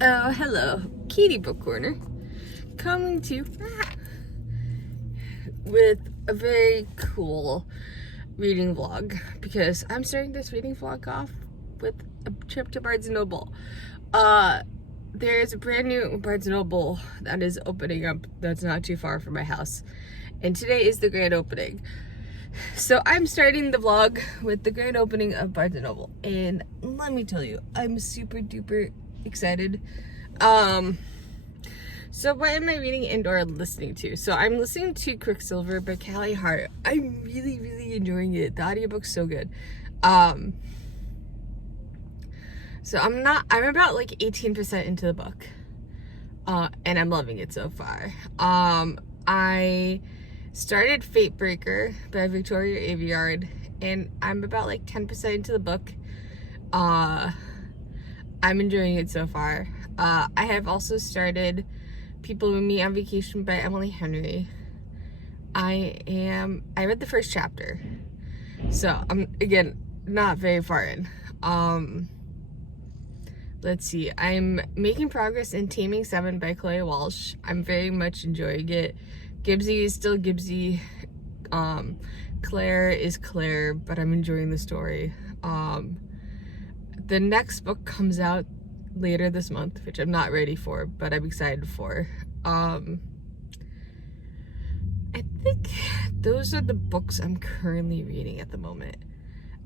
Oh, hello, Katie Book Corner, coming to you with a very cool reading vlog because I'm starting this reading vlog off with a trip to Barnes & Noble. There's a brand new Barnes & Noble that is opening up that's not too far from my house, and today is the grand opening. So I'm starting the vlog with the grand opening of Barnes & Noble, and let me tell you, I'm super duper excited. So what am I reading and or listening to? So I'm listening to Quicksilver by Callie Hart. I'm really enjoying it. The audiobook's so good. So I'm about like 18% into the book. And I'm loving it so far. I started Fatebreaker by Victoria Aveyard, and I'm about like 10% into the book. I'm enjoying it so far. I have also started People We Meet on Vacation by Emily Henry. I read the first chapter, so I'm, again, not very far in. Let's see, I'm making progress in Taming 7 by Chloe Walsh. I'm very much enjoying it. Gibbsy is still Gibbsy. Claire is Claire, but I'm enjoying the story. The next book comes out later this month, which I'm not ready for, but I'm excited for. I think those are the books I'm currently reading at the moment.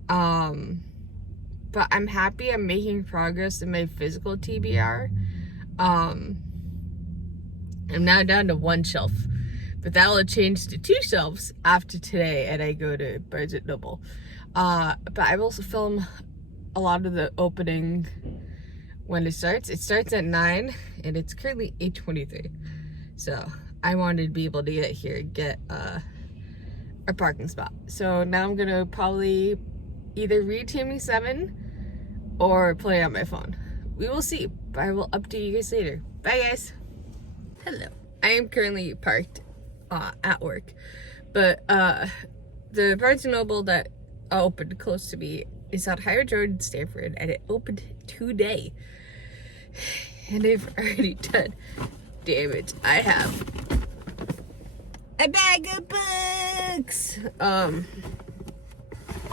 But I'm happy I'm making progress in my physical TBR. I'm now down to 1 shelf, but that will change to 2 shelves after today and I go to Barnes & Noble. But I will also film a lot of the opening when it starts. It starts at 9 and it's currently 8:23. So I wanted to be able to get here and get a parking spot. So now I'm gonna probably either read Taming 7 or play on my phone. We will see. I will update you guys later. Bye guys. Hello. I am currently parked at work, but the Barnes & Noble that opened close to me is on Higher Road in Stamford, and it opened today. And I've already done damage. I have a bag of books.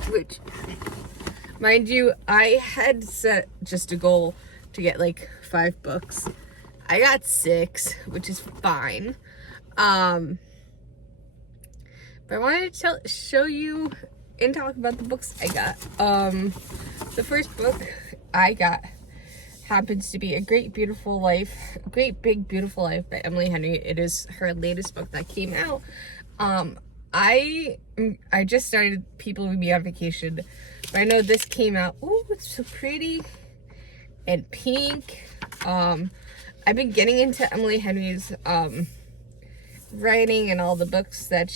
Which, mind you, I had set just a goal to get like 5 books. I got 6, which is fine. But I wanted to show you and talk about the books I got. The first book I got happens to be A Great Big Beautiful Life by Emily Henry. It is her latest book that came out. I just started People We Meet on Vacation, but I know this came out. Ooh, it's so pretty and pink. I've been getting into Emily Henry's writing and all the books that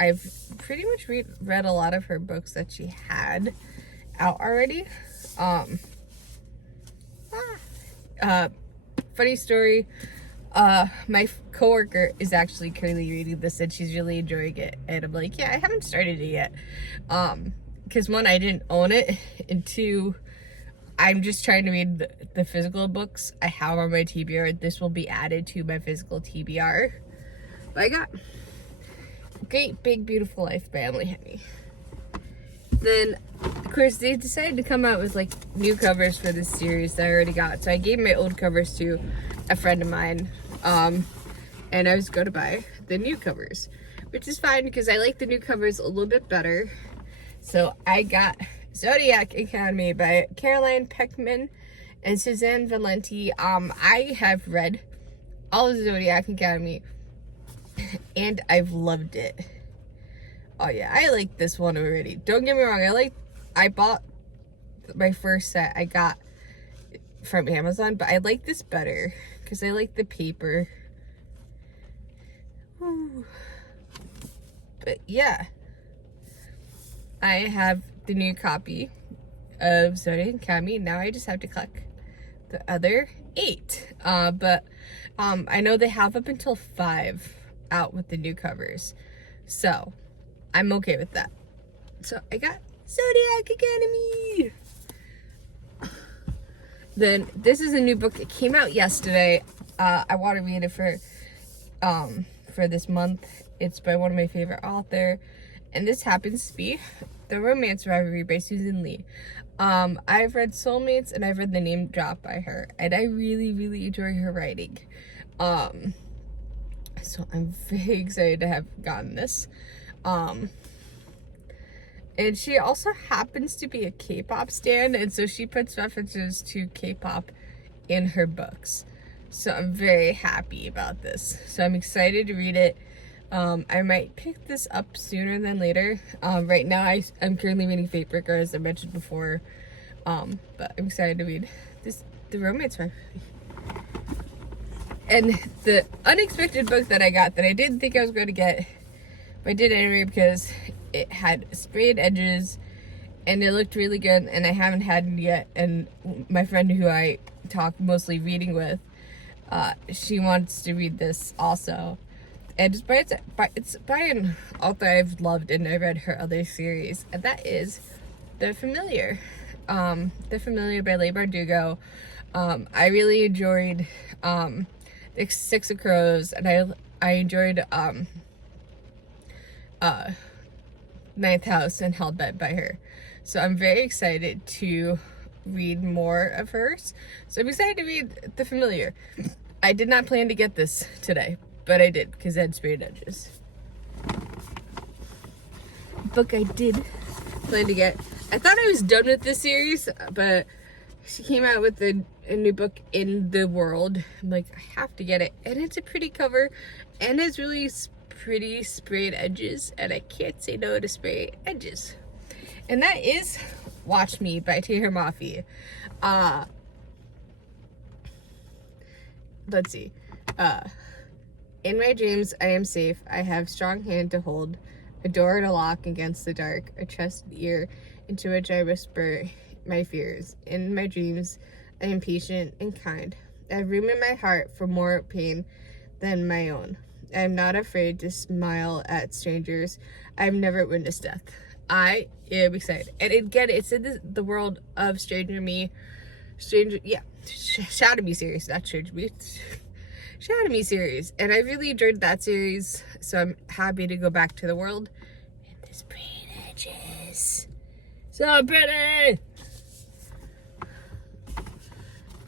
I've pretty much read a lot of her books that she had out already. Funny story, my coworker is actually currently reading this and she's really enjoying it, and I'm like, yeah, I haven't started it yet, because 1, I didn't own it, and 2, I'm just trying to read the physical books I have on my TBR. This will be added to my physical TBR. But I got Great Big Beautiful Life by Emily Henry. Then, of course, they decided to come out with like new covers for this series that I already got. So I gave my old covers to a friend of mine, and I was going to buy the new covers, which is fine because I like the new covers a little bit better. So I got Zodiac Academy by Caroline Peckman and Suzanne Valenti. I have read all of Zodiac Academy and I've loved it. Oh yeah, I like this one already. Don't get me wrong, I bought my first set I got from Amazon, but I like this better because I like the paper. Ooh. But yeah, I have the new copy of Zodiac Academy. Now I just have to collect the other 8. But I know they have up until 5 out with the new covers, so I'm okay with that. So I got Zodiac Academy. Then this is a new book. It came out yesterday. I want to read it for this month. It's by one of my favorite author, and this happens to be The Romance Rivalry by Susan Lee. I've read Soulmates and I've read The Name Drop by her, and I really, really enjoy her writing. So I'm very excited to have gotten this. And she also happens to be a K-pop stan, and so she puts references to K-pop in her books. So I'm very happy about this. So I'm excited to read it. I might pick this up sooner than later. Right now I'm currently reading Fate Breaker, as I mentioned before. But I'm excited to read The Romance Rivalry. And the unexpected book that I got that I didn't think I was going to get, but I did anyway because it had sprayed edges and it looked really good, and I haven't had it yet. And my friend who I talk mostly reading with, she wants to read this also. And it's by an author I've loved, and I read her other series, and that is The Familiar. The Familiar by Leigh Bardugo. I really enjoyed Six of Crows, and I enjoyed Ninth House and Hellbent by her. So I'm very excited to read more of hers. So I'm excited to read The Familiar. I did not plan to get this today, but I did because it had sprayed edges. Book I did plan to get. I thought I was done with this series, but she came out with a new book, In the World. I'm like, I have to get it. And it's a pretty cover, and it's really pretty sprayed edges, and I can't say no to sprayed edges. And that is Watch Me by Taher Mafi. Let's see. In my dreams, I am safe. I have strong hand to hold, a door to lock against the dark, a trusted ear into which I whisper my fears. In my dreams, I am patient and kind. I have room in my heart for more pain than my own. I am not afraid to smile at strangers. I've never witnessed death. I am excited. And again, it's in the world of Shadow Me series, not Stranger Me. Shadow Me series. And I really enjoyed that series, so I'm happy to go back to the world. And this pretty edges. So pretty!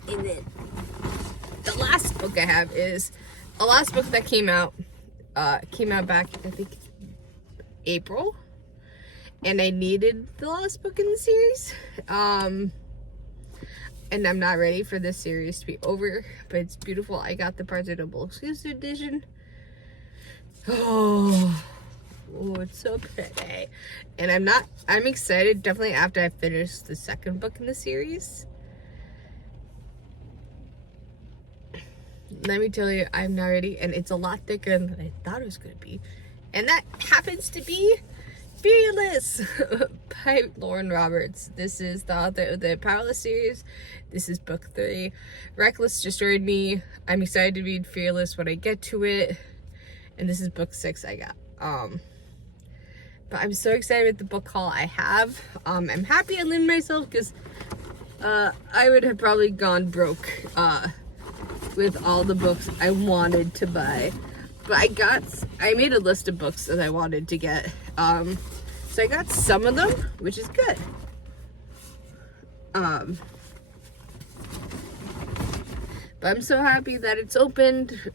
And then the last book I have is a last book that came out back, I think, April, and I needed the last book in the series, and I'm not ready for this series to be over, but it's beautiful. I got the Barnes & Noble exclusive edition. Oh, it's so pretty, and I'm excited, definitely after I finish the second book in the series. Let me tell you, I'm not ready, and it's a lot thicker than I thought it was going to be. And that happens to be Fearless by Lauren Roberts. This is the author of the Powerless series. This is book 3. Reckless destroyed me. I'm excited to read Fearless when I get to it. And this is book 6 I got. But I'm so excited with the book haul I have. I'm happy I limited myself because I would have probably gone broke with all the books I wanted to buy. But I made a list of books that I wanted to get. So I got some of them, which is good. But I'm so happy that it's opened.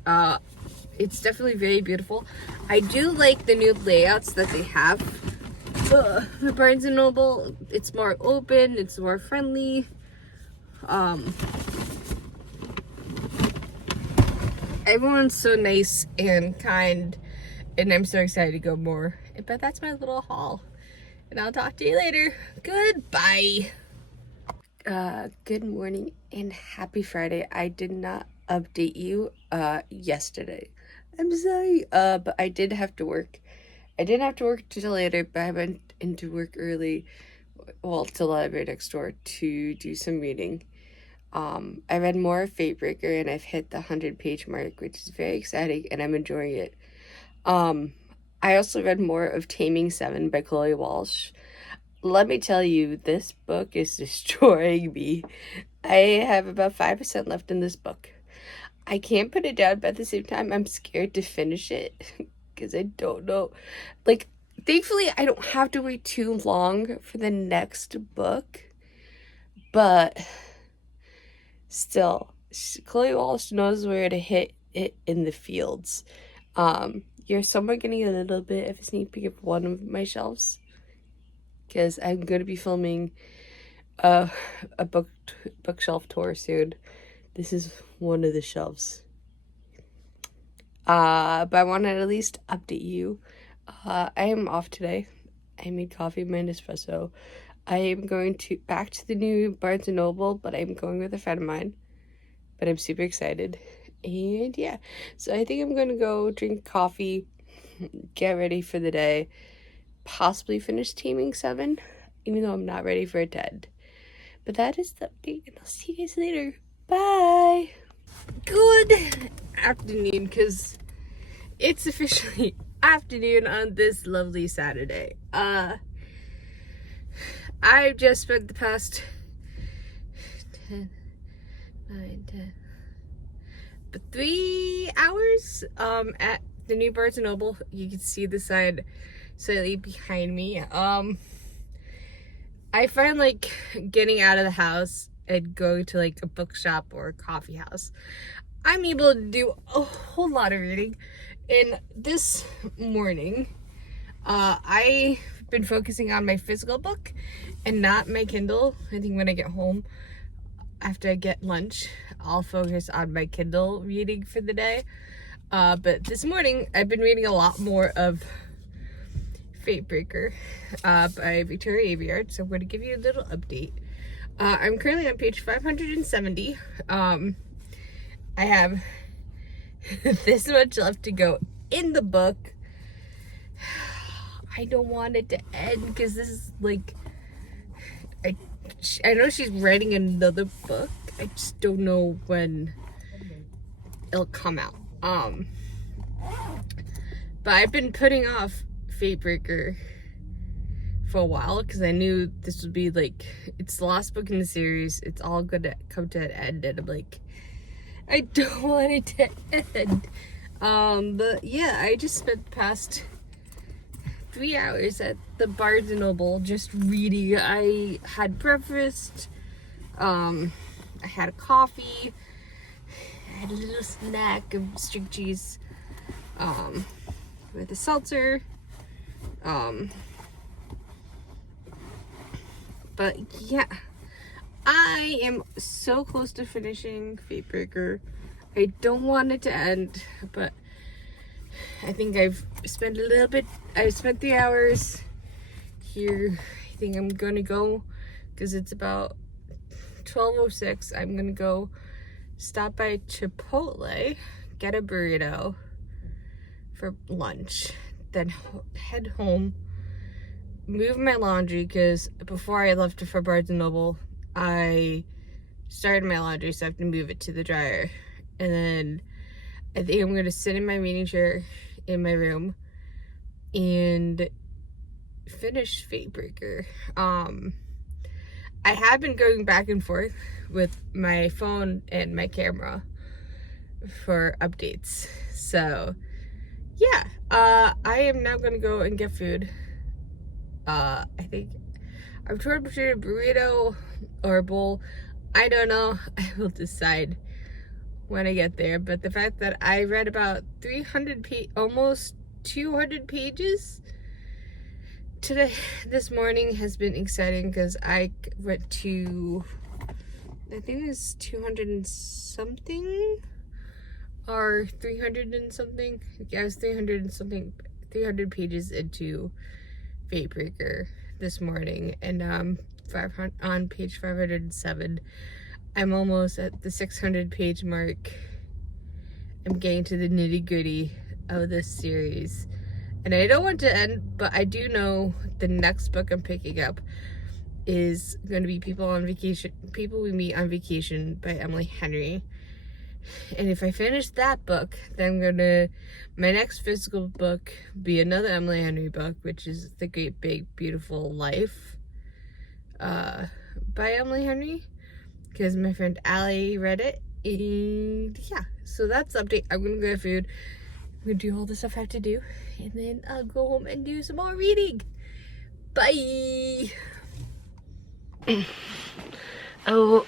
It's definitely very beautiful. I do like the new layouts that they have. The Barnes & Noble, it's more open, it's more friendly. Everyone's so nice and kind, and I'm so excited to go more. But that's my little haul, and I'll talk to you later. Goodbye. Good morning and happy Friday. I did not update you yesterday. I'm sorry, but I did have to work. I didn't have to work till later, but I went into work early, well, to the library next door to do some reading. I read more of Fate Breaker, and I've hit the 100-page mark, which is very exciting, and I'm enjoying it. I also read more of Taming 7 by Chloe Walsh. let me tell you, this book is destroying me. I have about 5% left in this book. I can't put it down, but at the same time, I'm scared to finish it because I don't know. Like, thankfully, I don't have to wait too long for the next book, but still, Chloe Walsh knows where to hit it in the fields. You're somewhat getting a little bit of a sneak peek of one of my shelves because I'm going to be filming a bookshelf tour soon. This is one of the shelves. But I wanted to at least update you. I am off today. I made coffee, my Nespresso. I am going back to the new Barnes & Noble, but I'm going with a friend of mine. But I'm super excited. And yeah, so I think I'm going to go drink coffee, get ready for the day, possibly finish Taming 7, even though I'm not ready for it to end. But that is the update, and I'll see you guys later. Bye! Good afternoon, because it's officially afternoon on this lovely Saturday. I've just spent the past 10, 9, 10, but 3 hours at the new Barnes & Noble. You can see the sign slightly behind me. I find like getting out of the house and going to like a bookshop or a coffee house, I'm able to do a whole lot of reading. And this morning, I've been focusing on my physical book and not my Kindle. I think when I get home, after I get lunch, I'll focus on my Kindle reading for the day. But this morning, I've been reading a lot more of Fatebreaker by Victoria Aveyard, so I'm going to give you a little update. I'm currently on page 570. I have this much left to go in the book. I don't want it to end because this is like, I know she's writing another book. I just don't know when it'll come out. But I've been putting off Fatebreaker for a while because I knew this would be like, it's the last book in the series. It's all gonna come to an end, and I'm like, I don't want it to end. But yeah, I just spent the past 3 hours at the Barnes & Noble just reading. I had breakfast, I had a coffee, I had a little snack of string cheese, with a seltzer, but yeah, I am so close to finishing Fatebreaker. I don't want it to end, but I think I've spent 3 hours here. I think I'm gonna go, because it's about 12:06. I'm gonna go stop by Chipotle, get a burrito for lunch, then head home, move my laundry, because before I left for Barnes & Noble, I started my laundry, so I have to move it to the dryer. And then I think I'm going to sit in my reading chair in my room and finish Fatebreaker. I have been going back and forth with my phone and my camera for updates. So yeah, I am now going to go and get food. I think I'm torn between a burrito or a bowl. I don't know. I will decide when I get there. But the fact that I read about almost 200 pages today, this morning, has been exciting, because I went to, I think it was 200 and something or 300 and something. Yeah, it was 300 and something, 300 pages into Fatebreaker this morning, and on page 507. I'm almost at the 600 page mark. I'm getting to the nitty gritty of this series, and I don't want to end, but I do know the next book I'm picking up is going to be People We Meet on Vacation by Emily Henry. And if I finish that book, then my next physical book be another Emily Henry book, which is The Great Big Beautiful Life. by Emily Henry, because my friend Allie read it. And yeah, so that's the update. I'm gonna go get food. I'm gonna do all the stuff I have to do, and then I'll go home and do some more reading. Bye. Oh,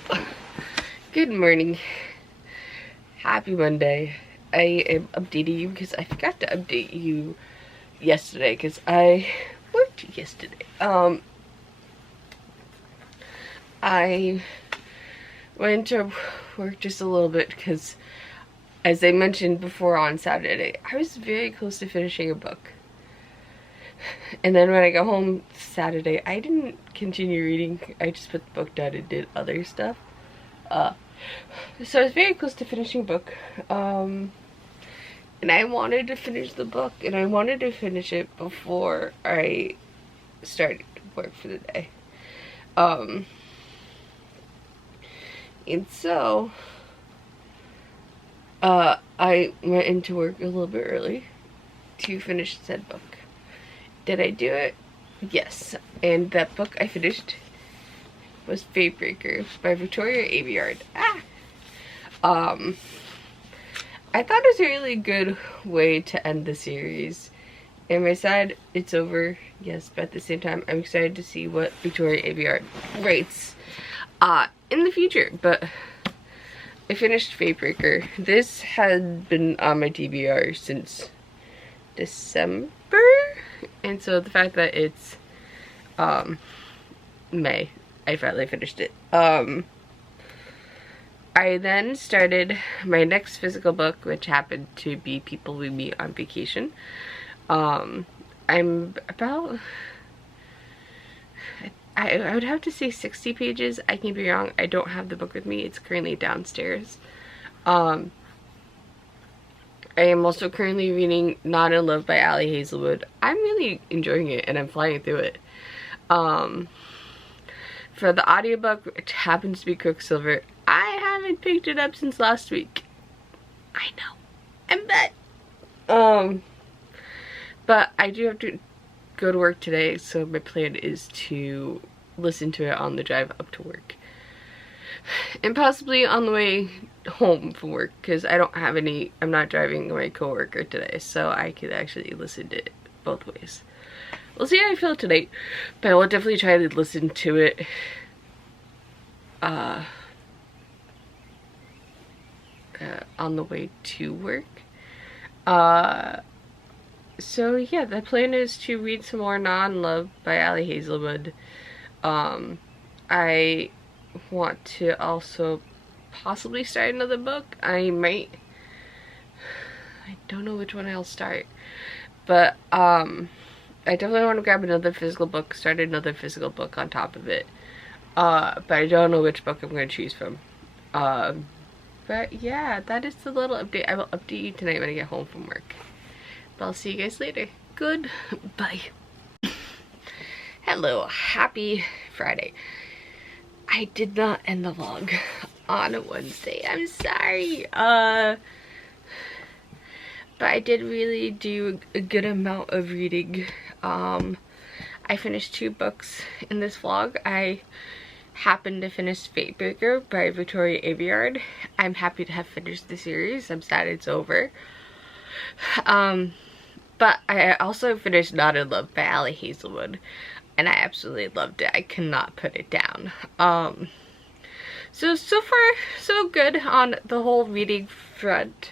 good morning. Happy Monday. I am updating you because I forgot to update you yesterday because I worked yesterday. I went to work just a little bit because, as I mentioned before on Saturday, I was very close to finishing a book. And then when I got home Saturday, I didn't continue reading. I just put the book down and did other stuff. So I was very close to finishing a book. And I wanted to finish the book, and I wanted to finish it before I started work for the day. And so I went into work a little bit early to finish said book. Did I do it? Yes. And that book I finished was Fatebreaker by Victoria Aveyard. I thought it was a really good way to end the series. Am I sad it's over? Yes, but at the same time, I'm excited to see what Victoria Aveyard writes in the future. But I finished Fatebreaker. This had been on my TBR since December, and so the fact that it's May, I finally finished it. I then started my next physical book, which happened to be People We Meet on Vacation. I'm about, I would have to say 60 pages. I can be wrong. I don't have the book with me. It's currently downstairs. I am also currently reading Not in Love by Ali Hazelwood. I'm really enjoying it, and I'm flying through it. For the audiobook, which happens to be Quicksilver, I haven't picked it up since last week. I know. I'm bad. But I do have to go to work today, so my plan is to listen to it on the drive up to work. And possibly on the way home from work, because I don't have any, I'm not driving my coworker today, so I could actually listen to it both ways. We'll see how I feel today, but I will definitely try to listen to it on the way to work. So yeah, the plan is to read some more Not in Love by Ali Hazelwood. I want to also possibly start another book. I don't know which one I'll start, but I definitely want to grab another physical book, start another physical book on top of it. But I don't know which book I'm going to choose from. But yeah, that is the little update. I will update you tonight when I get home from work. But I'll see you guys later. Goodbye. Hello, happy Friday. I did not end the vlog on a Wednesday. I'm sorry. But I did really do a good amount of reading. I finished 2 books in this vlog. I happened to finish Fatebreaker by Victoria Aveyard. I'm happy to have finished the series. I'm sad it's over. But I also finished Not in Love by Ali Hazelwood, and I absolutely loved it. I cannot put it down. So far, so good on the whole reading front.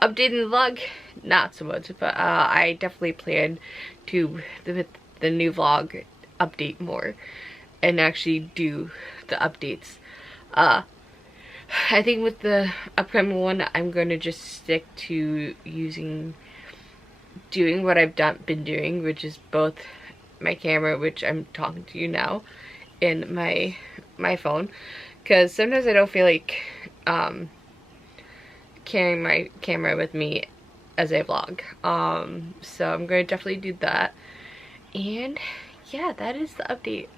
Updating the vlog, not so much, but I definitely plan to, with the new vlog, update more and actually do the updates. I think with the upcoming one, I'm going to just stick to doing what I've been doing, which is both my camera, which I'm talking to you now, and my phone, because sometimes I don't feel like carrying my camera with me as I vlog. So I'm going to definitely do that. And yeah, that is the update.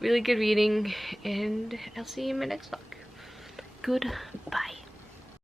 Really good reading, and I'll see you in my next vlog. Goodbye.